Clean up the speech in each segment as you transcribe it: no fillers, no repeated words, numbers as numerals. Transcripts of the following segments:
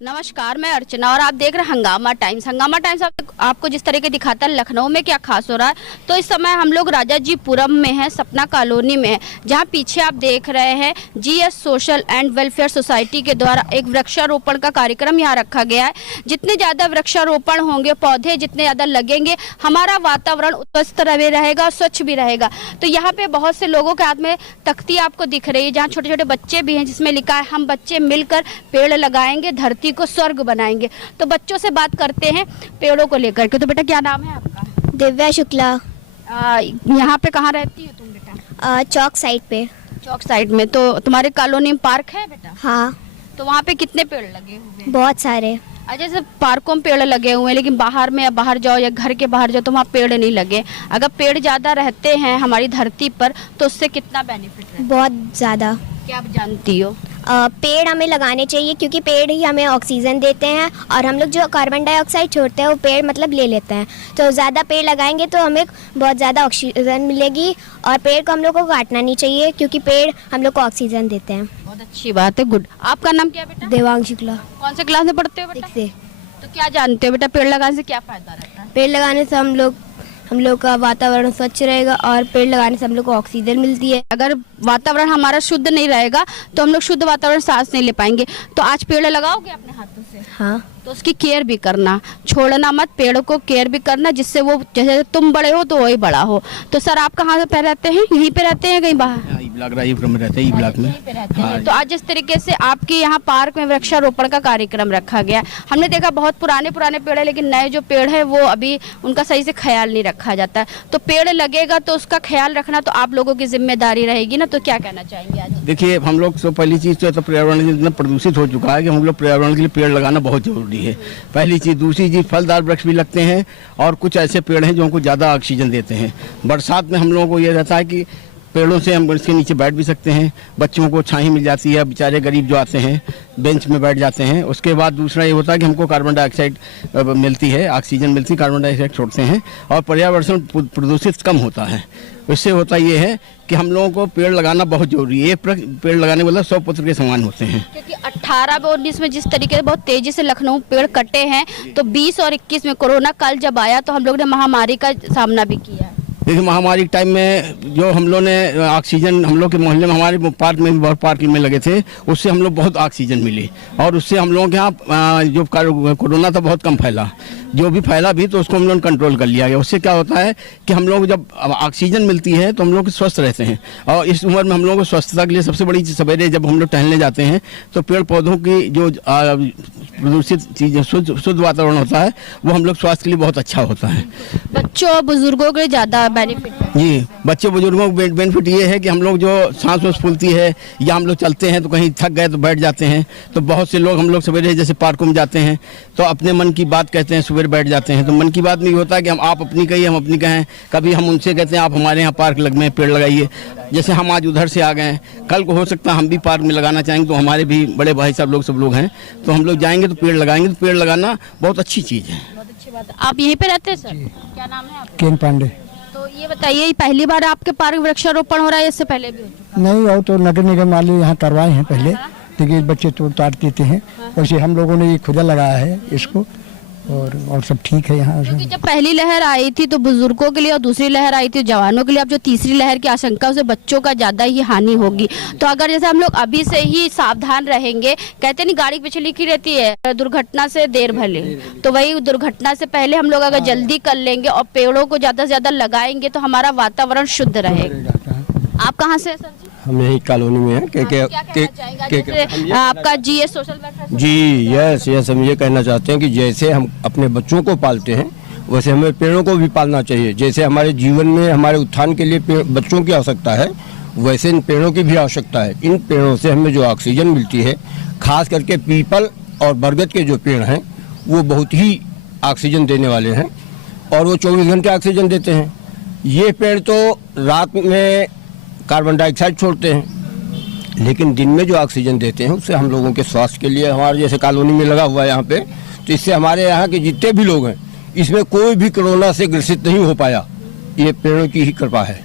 नमस्कार, मैं अर्चना और आप देख रहे हैं हंगामा टाइम्स। हंगामा टाइम्स आपको जिस तरीके दिखाता है लखनऊ में क्या खास हो रहा है। तो इस समय हम लोग राजाजीपुरम में हैं, सपना कॉलोनी में है, जहां पीछे आप देख रहे हैं GS social and welfare society के द्वारा एक वृक्षारोपण का कार्यक्रम यहां रखा गया है। जितने ज़्यादा वृक्षारोपण होंगे, पौधे जितने ज़्यादा लगेंगे, हमारा वातावरण स्वस्थ रहेगा, स्वच्छ भी रहेगा। तो यहाँ पे बहुत से लोगों के हाथ में तख्ती आपको दिख रही है, जहाँ छोटे छोटे बच्चे भी हैं, जिसमें लिखा है हम बच्चे मिलकर पेड़ लगाएंगे, धरती को स्वर्ग बनाएंगे। तो बच्चों से बात करते हैं पेड़ों को लेकर के। तो बेटा क्या नाम है आपका? दिव्या शुक्ला। यहाँ पे कहाँ रहती हो तुम बेटा? चौक साइड पे। चौक साइड में। तो तुम्हारे कॉलोनी में पार्क है बेटा? हाँ। तो वहाँ पे कितने पेड़ लगे हुए हैं? बहुत सारे। जैसे पार्कों में पेड़ लगे हुए हैं, लेकिन बाहर में, बाहर जाओ या घर के बाहर जाओ तो वहाँ पेड़ नहीं लगे। अगर पेड़ ज़्यादा रहते हैं हमारी धरती पर तो उससे कितना बेनिफिट है? बहुत ज़्यादा। क्या आप जानती हो? पेड़ हमें लगाने चाहिए क्योंकि पेड़ ही हमें ऑक्सीजन देते हैं और हम लोग जो कार्बन डाइऑक्साइड छोड़ते हैं वो पेड़ मतलब ले लेते हैं। तो ज़्यादा पेड़ लगाएंगे तो हमें बहुत ज़्यादा ऑक्सीजन मिलेगी और पेड़ को हम लोग को काटना नहीं चाहिए क्योंकि पेड़ हम लोग को ऑक्सीजन देते हैं। बहुत अच्छी बात है, गुड। आपका नाम क्या बेटा? देवांग शुक्ला। कौन से क्लास में पढ़ते हो बेटा? 6 से। तो क्या जानते हो बेटा पेड़ लगाने से क्या फायदा रहता है? पेड़ लगाने से हम लोग का वातावरण स्वच्छ रहेगा और पेड़ लगाने से हम लोग को ऑक्सीजन मिलती है। अगर वातावरण हमारा शुद्ध नहीं रहेगा तो हम लोग शुद्ध वातावरण सांस नहीं ले पाएंगे। तो आज पेड़ लगाओगे अपने हाथों से? हाँ। तो उसकी केयर भी करना, छोड़ना मत, पेड़ों को केयर भी करना, जिससे वो जैसे तुम बड़े हो तो वही बड़ा हो। तो सर आप कहाँ पे रहते हैं? यहीं पे रहते हैं कहीं बाहर? राजाजीपुरम में रहते हैं, ब्लॉक में। हाँ। तो आज जिस तरीके से आपके यहाँ पार्क में वृक्षारोपण का कार्यक्रम रखा गया, हमने देखा बहुत पुराने पेड़ है, लेकिन नए जो पेड़ है वो अभी उनका सही से ख्याल नहीं रखा जाता है। तो पेड़ लगेगा तो उसका ख्याल रखना तो आप लोगों की जिम्मेदारी रहेगी ना। तो क्या कहना चाहेंगे आज? देखिए, हम लोग तो पहली चीज़ तो पर्यावरण इतना प्रदूषित हो चुका है कि हम लोग पर्यावरण के लिए पेड़ लगाना बहुत जरूरी है, पहली चीज़। दूसरी चीज़, फलदार वृक्ष भी लगते हैं और कुछ ऐसे पेड़ हैं जो हमको ज़्यादा ऑक्सीजन देते हैं। बरसात में हम लोगों को ये रहता है कि पेड़ों से हम इसके नीचे बैठ भी सकते हैं, बच्चों को छाई मिल जाती है, बेचारे गरीब जो आते हैं बेंच में बैठ जाते हैं। उसके बाद दूसरा ये होता है कि हमको कार्बन डाइऑक्साइड मिलती है, ऑक्सीजन मिलती है, कार्बन डाइऑक्साइड छोड़ते हैं और पर्यावरण प्रदूषित कम होता है। इससे होता ये है कि हम लोगों को पेड़ लगाना बहुत जरूरी है। एक पेड़ लगाने वाला 100 पुत्र के समान होते हैं। क्योंकि 18 और 19 में जिस तरीके से बहुत तेजी से लखनऊ पेड़ कटे हैं, तो 20 और 21 में कोरोना काल जब आया तो हम लोग ने महामारी का सामना भी किया। देखिए, महामारी के टाइम में जो हम लोग ने ऑक्सीजन, हम लोग के मोहल्ले में, हमारे पार्क में भी बहुत पार्क में लगे थे, उससे हम लोग बहुत ऑक्सीजन मिली और उससे हम लोगों के यहाँ जो कोरोना था बहुत कम फैला। जो भी फैला भी तो उसको हम लोग कंट्रोल कर लिया गया। उससे क्या होता है कि हम लोग जब ऑक्सीजन मिलती है तो हम लोग स्वस्थ रहते हैं। और इस उम्र में हम लोगों को स्वस्थता के लिए सबसे बड़ी चीज़, सवेरे जब हम लोग टहलने जाते हैं तो पेड़ पौधों की जो प्रदूषित चीज़ें, शुद्ध वातावरण होता है वो हम लोग स्वास्थ्य के लिए बहुत अच्छा होता है। बच्चों और बुजुर्गों के ज़्यादा बेनिफिट है। जी, बच्चे बुजुर्गों को बेनिफिट ये है कि हम लोग जो सांस वास फूलती है या हम लोग चलते हैं तो कहीं थक गए तो बैठ जाते हैं। तो बहुत से लोग, हम लोग सवेरे जैसे पार्कों में जाते हैं तो अपने मन की बात कहते हैं, सवेरे बैठ जाते हैं। तो मन की बात में ये होता है कि हम आप अपनी कहिए, हम अपनी कहें। कभी हम उनसे कहते हैं आप हमारे यहाँ पार्क में पेड़ लगाइए। जैसे हम आज उधर से आ गए हैं, कल को हो सकता है हम भी पार्क में लगाना चाहेंगे, तो हमारे भी बड़े भाई साहब लोग, सब लोग हैं, तो हम लोग जाएंगे तो पेड़ लगाएंगे। तो पेड़ लगाना बहुत अच्छी चीज़ है। बहुत अच्छी बात है। आप यहीं पे रहते हैं सर? क्या नाम है आपका? केन पांडे। तो ये बताइए, पहली बार आपके पार्क वृक्षारोपण हो रहा है, इससे पहले भी हो चुका? नहीं, और तो नगर निगम वाले यहाँ करवाए हैं पहले, लेकिन बच्चे तोड़ ताड़ देते हैं। वैसे हम लोगों ने ये खुदा लगाया है इसको और सब ठीक है यहाँ। क्योंकि जब पहली लहर आई थी तो बुजुर्गों के लिए और दूसरी लहर आई थी जवानों के लिए, अब जो तीसरी लहर की आशंका उसे बच्चों का ज़्यादा ही हानि होगी। तो अगर जैसे हम लोग अभी से ही सावधान रहेंगे, कहते नहीं गाड़ी पीछे लिखी रहती है दुर्घटना से देर भले, तो वही दुर्घटना से पहले हम लोग अगर जल्दी कर लेंगे और पेड़ों को ज़्यादा से ज़्यादा लगाएंगे तो हमारा वातावरण शुद्ध रहेगा। आप कहाँ से हैं सर? हम यही कॉलोनी में हैं। आपका जीएस सोशल वेलफेयर जी यस हम ये कहना चाहते हैं कि जैसे हम अपने बच्चों को पालते हैं वैसे हमें पेड़ों को भी पालना चाहिए। जैसे हमारे जीवन में हमारे उत्थान के लिए बच्चों की आवश्यकता है, वैसे इन पेड़ों की भी आवश्यकता है। इन पेड़ों से हमें जो ऑक्सीजन मिलती है, खास करके पीपल और बरगद के जो पेड़ हैं वो बहुत ही ऑक्सीजन देने वाले हैं और वो 24 घंटे ऑक्सीजन देते हैं। ये पेड़ तो रात में कार्बन डाइऑक्साइड छोड़ते हैं, लेकिन दिन में जो ऑक्सीजन देते हैं उससे हम लोगों के स्वास्थ्य के लिए, हमारे जैसे कॉलोनी में लगा हुआ है यहाँ पे, तो इससे हमारे यहाँ के जितने भी लोग हैं इसमें कोई भी कोरोना से ग्रसित नहीं हो पाया। ये पेड़ों की ही कृपा है,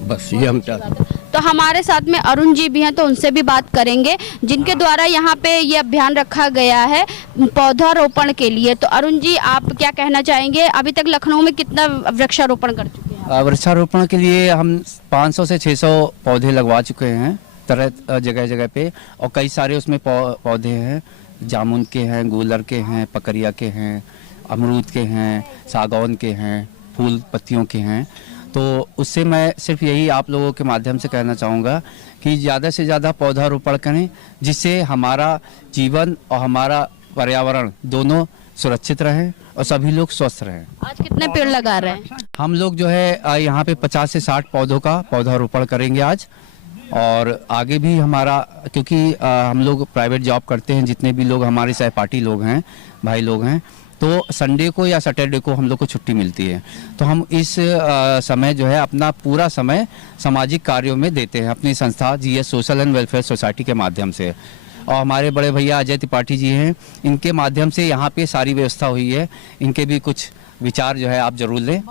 बस ये हम चाहते हैं। तो हमारे साथ में अरुण जी भी हैं, तो उनसे भी बात करेंगे जिनके द्वारा यहाँ पे ये अभियान रखा गया है पौधारोपण के लिए। तो अरुण जी, आप क्या कहना चाहेंगे? अभी तक लखनऊ में कितना वृक्षारोपण कर चुके हैं? वृक्षारोपण के लिए हम 500 से 600 पौधे लगवा चुके हैं तरह जगह जगह पे, और कई सारे उसमें पौधे हैं, जामुन के हैं, गूलर के हैं, पकरिया के हैं, अमरूद के हैं, सागौन के हैं, फूल पत्तियों के हैं। तो उससे मैं सिर्फ यही आप लोगों के माध्यम से कहना चाहूँगा कि ज़्यादा से ज़्यादा पौधारोपण करें, जिससे हमारा जीवन और हमारा पर्यावरण दोनों सुरक्षित रहें और सभी लोग स्वस्थ रहें। आज कितने पेड़ लगा रहे हैं? हम लोग जो है यहाँ पे 50 से 60 पौधों का पौधारोपण करेंगे आज, और आगे भी हमारा, क्योंकि हम लोग प्राइवेट जॉब करते हैं, जितने भी लोग हमारे सहपाठी लोग हैं, भाई लोग हैं, तो संडे को या सैटरडे को हम लोग को छुट्टी मिलती है। तो हम इस समय जो है अपना पूरा समय सामाजिक कार्यों में देते हैं अपनी संस्था GS social and welfare society के माध्यम से। और हमारे बड़े भैया अजय त्रिपाठी जी हैं, इनके माध्यम से यहाँ पे सारी व्यवस्था हुई है। इनके भी कुछ विचार जो है आप जरूर लें।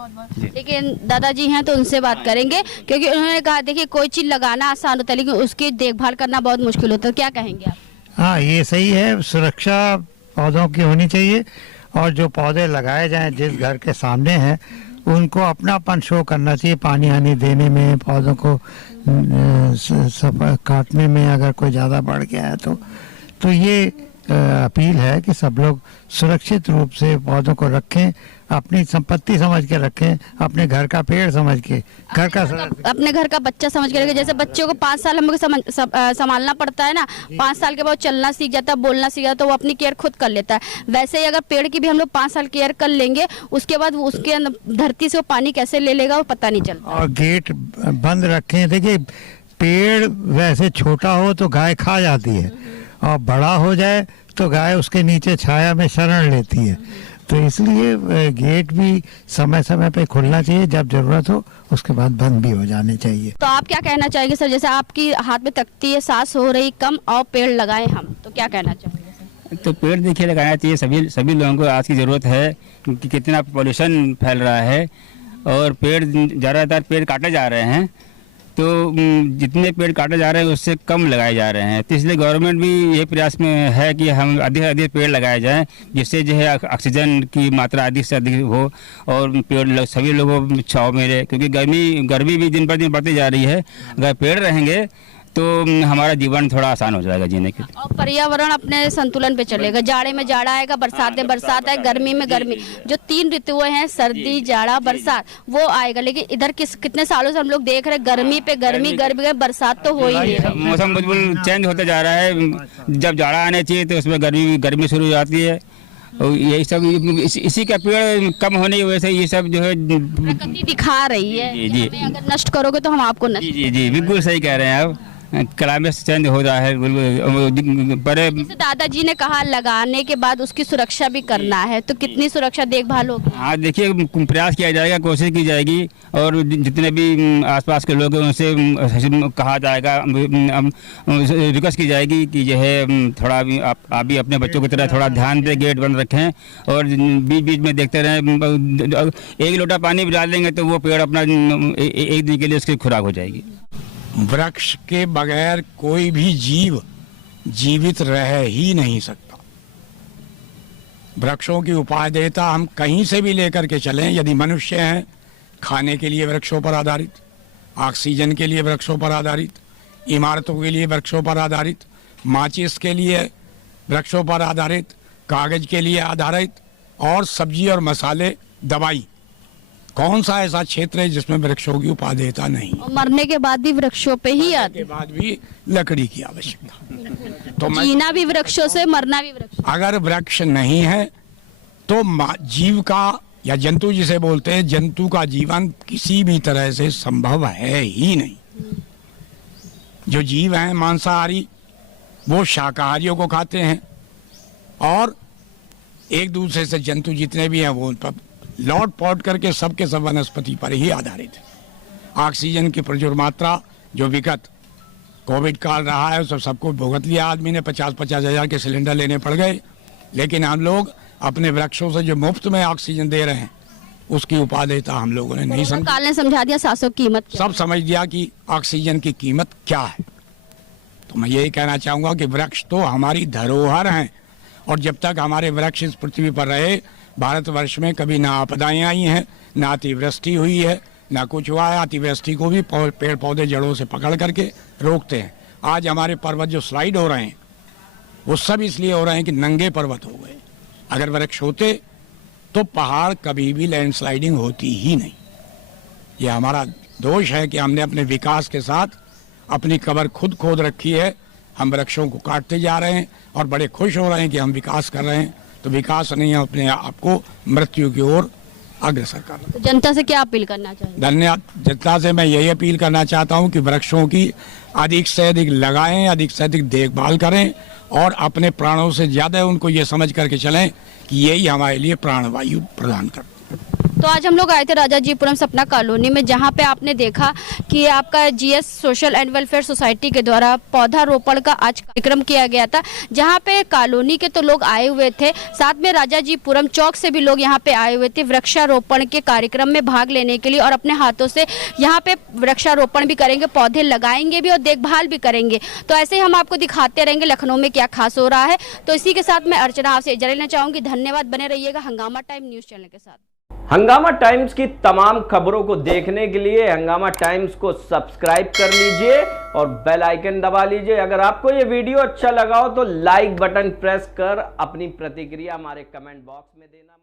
लेकिन दादाजी हैं तो उनसे बात करेंगे, क्योंकि उन्होंने कहा देखिए कोई चीज़ लगाना आसान होता है लेकिन उसकी देखभाल करना बहुत मुश्किल होता है। क्या कहेंगे आप? हाँ, ये सही है, सुरक्षा पौधों की होनी चाहिए, और जो पौधे लगाए जाएं जिस घर के सामने हैं उनको अपनापन शो करना चाहिए, पानी आनी देने में, पौधों को काटने में अगर कोई ज़्यादा बढ़ गया है तो ये अपील है कि सब लोग सुरक्षित रूप से पौधों को रखें, अपनी संपत्ति समझ के रखें, अपने घर का पेड़ समझ के, अपने घर का बच्चा समझ के रखें। जैसे बच्चों को 5 साल हम लोग संभालना पड़ता है ना, 5 साल के बाद चलना सीख जाता है, बोलना सीख जाता है, तो वो अपनी केयर खुद कर लेता है। वैसे ही अगर पेड़ की भी हम लोग 5 साल केयर कर लेंगे, उसके बाद उसके धरती से वो पानी कैसे ले लेगा वो पता नहीं चलता। और गेट बंद रखें। देखिए, पेड़ वैसे छोटा हो तो गाय खा जाती है, और बड़ा हो जाए तो गाय उसके नीचे छाया में शरण लेती है। तो इसलिए गेट भी समय समय पे खुलना चाहिए, जब जरूरत हो उसके बाद बंद भी हो जाने चाहिए। तो आप क्या कहना चाहेंगे सर? जैसे आपकी हाथ में तकती है, सांस हो रही कम, और पेड़ लगाएं हम, तो क्या कहना चाहेंगे? तो पेड़ देखिए लगाना चाहिए, सभी लोगों को आज की ज़रूरत है, क्योंकि कितना पोल्यूशन फैल रहा है और पेड़ ज़्यादातर पेड़ काटे जा रहे हैं। तो जितने पेड़ काटे जा रहे हैं उससे कम लगाए जा रहे हैं। तो इसलिए गवर्नमेंट भी ये प्रयास में है कि हम अधिक से अधिक पेड़ लगाए जाएं, जिससे जो है ऑक्सीजन की मात्रा अधिक से अधिक हो और पेड़ सभी लोगों को छाँव मिले, क्योंकि गर्मी भी दिन पर दिन बढ़ती जा रही है। अगर पेड़ रहेंगे तो हमारा जीवन थोड़ा आसान हो जाएगा जीने के। और पर्यावरण अपने संतुलन पे चलेगा। जाड़े में जाड़ा आएगा, बरसात में बरसात आएगा, गर्मी में गर्मी, जो 3 ऋतुएं हैं, सर्दी, जाड़ा, बरसात, वो आएगा। लेकिन इधर कितने सालों से हम लोग देख रहे हैं गर्मी पे गर्मी, बरसात तो हो ही नहीं रही। मौसम बिल्कुल चेंज होता जा रहा है। जब जाड़ा आने चाहिए तो उसमें गर्मी शुरू हो जाती है। और यही सब इसी का पेड़ कम होने की वजह से ये सब जो है प्रकृति दिखा रही है। जी, अगर नष्ट करोगे तो हम आपको नष्ट। जी बिल्कुल सही कह रहे हैं आप। क्लाइमेट चेंज हो रहा है बड़े। जैसे दादाजी ने कहा लगाने के बाद उसकी सुरक्षा भी करना है, तो कितनी सुरक्षा देखभाल होगी? हाँ, देखिए प्रयास किया जाएगा, कोशिश की जाएगी, और जितने भी आसपास के लोग हैं उनसे कहा जाएगा, रिक्वेस्ट की जाएगी कि जो है थोड़ा भी आप भी अपने बच्चों की तरह थोड़ा ध्यान दें, गेट बंद रखें, और बीच बीच में देखते रहें। 1 लोटा पानी भी डाल देंगे तो वो पेड़ अपना 1 दिन के लिए उसकी खुराक हो जाएगी। वृक्ष के बगैर कोई भी जीव जीवित रह ही नहीं सकता। वृक्षों की उपादेयता हम कहीं से भी लेकर के चलें, यदि मनुष्य हैं, खाने के लिए वृक्षों पर आधारित, ऑक्सीजन के लिए वृक्षों पर आधारित, इमारतों के लिए वृक्षों पर आधारित, माचिस के लिए वृक्षों पर आधारित, कागज के लिए आधारित, और सब्जी और मसाले, दवाई, कौन सा ऐसा क्षेत्र है जिसमें वृक्षों की उपादेयता नहीं? मरने के बाद भी वृक्षों पे ही आते, के बाद भी लकड़ी की आवश्यकता। तो जीना भी वृक्षों से, मरना भी वृक्ष। अगर वृक्ष नहीं है तो जीव का, या जंतु जिसे बोलते हैं, जंतु का जीवन किसी भी तरह से संभव है ही नहीं। जो जीव हैं मांसाहारी, वो शाकाहारियों को खाते हैं, और एक दूसरे से जंतु जितने भी हैं वो उन पर लौट पौट करके सबके सब वनस्पति पर ही आधारित है। ऑक्सीजन की प्रचुर मात्रा जो विगत कोविड काल रहा है उस सबको भुगत लिया आदमी ने, 50-50 हज़ार के सिलेंडर लेने पड़ गए। लेकिन हम लोग अपने वृक्षों से जो मुफ्त में ऑक्सीजन दे रहे हैं उसकी उपादेयता हम लोगों ने नहीं समझी। काल ने समझा दिया सांसों की कीमत क्या सब समझ दिया कि ऑक्सीजन की कीमत क्या है। तो मैं यही कहना चाहूँगा कि वृक्ष तो हमारी धरोहर हैं, और जब तक हमारे वृक्ष इस पृथ्वी पर रहे, भारतवर्ष में कभी ना आपदाएं आई हैं, ना अतिवृष्टि हुई है, ना कुछ हुआ है। अतिवृष्टि को भी पेड़ पौधे जड़ों से पकड़ करके रोकते हैं। आज हमारे पर्वत जो स्लाइड हो रहे हैं वो सब इसलिए हो रहे हैं कि नंगे पर्वत हो गए। अगर वृक्ष होते तो पहाड़ कभी भी लैंडस्लाइडिंग होती ही नहीं। ये हमारा दोष है कि हमने अपने विकास के साथ अपनी कब्र खुद खोद रखी है। हम वृक्षों को काटते जा रहे हैं और बड़े खुश हो रहे हैं कि हम विकास कर रहे हैं, तो विकास नहीं, हम अपने आप को मृत्यु की ओर अग्रसर कर रहे हैं। तो जनता से क्या अपील करना चाहिए? धन्यवाद। जनता से मैं यही अपील करना चाहता हूं कि वृक्षों की अधिक से अधिक लगाएं, अधिक से अधिक देखभाल करें, और अपने प्राणों से ज़्यादा उनको ये समझ करके चलें कि यही हमारे लिए प्राणवायु प्रदान करते हैं। तो आज हम लोग आए थे राजाजीपुरम सपना कॉलोनी में, जहां पे आपने देखा कि आपका GS social and welfare society के द्वारा पौधारोपण का आज कार्यक्रम किया गया था, जहां पे कॉलोनी के तो लोग आए हुए थे, साथ में राजाजीपुरम चौक से भी लोग यहां पे आए हुए थे वृक्षारोपण के कार्यक्रम में भाग लेने के लिए, और अपने हाथों से यहां पे वृक्षारोपण भी करेंगे, पौधे लगाएंगे भी और देखभाल भी करेंगे। तो ऐसे ही हम आपको दिखाते रहेंगे लखनऊ में क्या खास हो रहा है। तो इसी के साथ मैं अर्चना आपसे इजाजत लेना चाहूंगी। धन्यवाद, बने रहिएगा हंगामा टाइम न्यूज चैनल के साथ। हंगामा टाइम्स की तमाम खबरों को देखने के लिए हंगामा टाइम्स को सब्सक्राइब कर लीजिए और बेल आइकन दबा लीजिए। अगर आपको ये वीडियो अच्छा लगा हो तो लाइक बटन प्रेस कर अपनी प्रतिक्रिया हमारे कमेंट बॉक्स में देना।